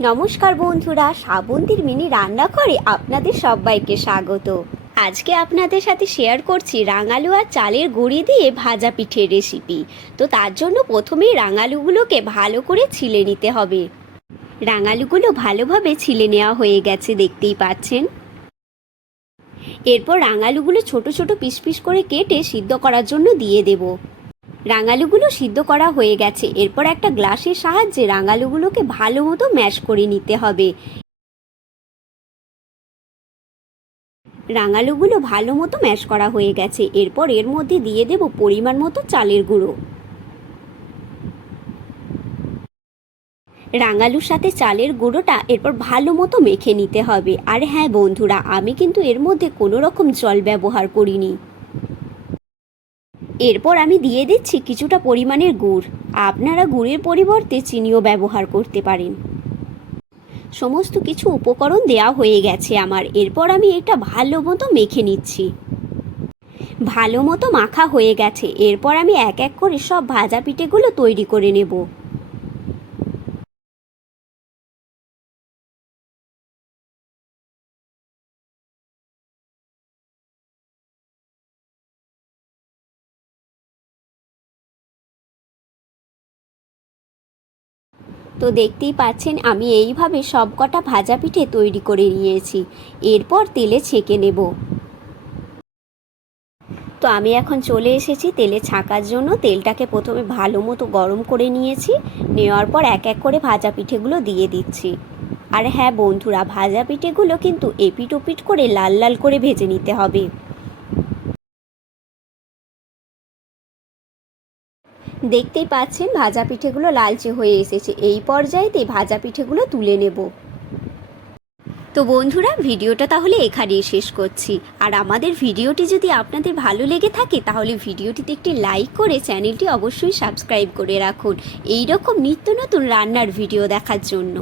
নমস্কার বন্ধুরা, শ্রাবন্তীর মিনি রান্নাঘরে আপনাদের সবাইকে স্বাগত। আজকে আপনাদের সাথে শেয়ার করছি রাঙালু আর চালের গুঁড়ি দিয়ে ভাজা পিঠের রেসিপি। তো তার জন্য প্রথমেই রাঙালুগুলোকে ভালো করে ছিলে নিতে হবে। রাঙালুগুলো ভালোভাবে ছিলে নেওয়া হয়ে গেছে, দেখতেই পাচ্ছেন। এরপর রাঙালুগুলো ছোট ছোট পিস পিস করে কেটে সিদ্ধ করার জন্য দিয়ে দেব। রাঙালুগুলো সিদ্ধ করা হয়ে গেছে। এরপর একটা গ্লাসের সাহায্যে রাঙালুগুলোকে ভালো মতো ম্যাশ করে নিতে হবে। রাঙালুগুলো ভালো মতো ম্যাশ করা হয়ে গেছে। এরপর এর মধ্যে দিয়ে দেব পরিমাণ মতো চালের গুঁড়ো। রাঙালুর সাথে চালের গুঁড়োটা এরপর ভালো মতো মেখে নিতে হবে। আর হ্যাঁ বন্ধুরা, আমি কিন্তু এর মধ্যে কোনো রকম জল ব্যবহার করিনি। এরপর আমি দিয়ে দিচ্ছি কিছুটা পরিমাণের গুড়। আপনারা গুড়ের পরিবর্তে চিনিও ব্যবহার করতে পারেন। সমস্ত কিছু উপকরণ দেওয়া হয়ে গেছে আমার। এরপর আমি এটা ভালো মতো মেখে নিচ্ছি। ভালো মতো মাখা হয়ে গেছে। এরপর আমি এক এক করে সব ভাজা পিঠেগুলো তৈরি করে নেব। তো দেখতেই পাচ্ছেন আমি এইভাবে সব কটা ভাজা পিঠে তৈরি করে নিয়েছি। এরপর তেলে ছেঁকে নেব। তো আমি এখন চলে এসেছি তেলে ছাঁকার জন্য। তেলটাকে প্রথমে ভালো মতো গরম করে নিয়েছি। নেওয়ার পর এক এক করে ভাজা পিঠেগুলো দিয়ে দিচ্ছি। আর হ্যাঁ বন্ধুরা, ভাজা পিঠেগুলো কিন্তু এপিট ওপিট করে লাল লাল করে ভেজে নিতে হবে। দেখতেই পাচ্ছেন ভাজা পিঠেগুলো লালচে হয়ে এসেছে। এই পর্যায়েতে ভাজা পিঠেগুলো তুলে নেব। তো বন্ধুরা, ভিডিওটা তাহলে এখানেই শেষ করছি। আর আমাদের ভিডিওটি যদি আপনাদের ভালো লেগে থাকে তাহলে ভিডিওটিতে একটি লাইক করে চ্যানেলটি অবশ্যই সাবস্ক্রাইব করে রাখুন এই রকম নিত্য নতুন রান্নার ভিডিও দেখার জন্য।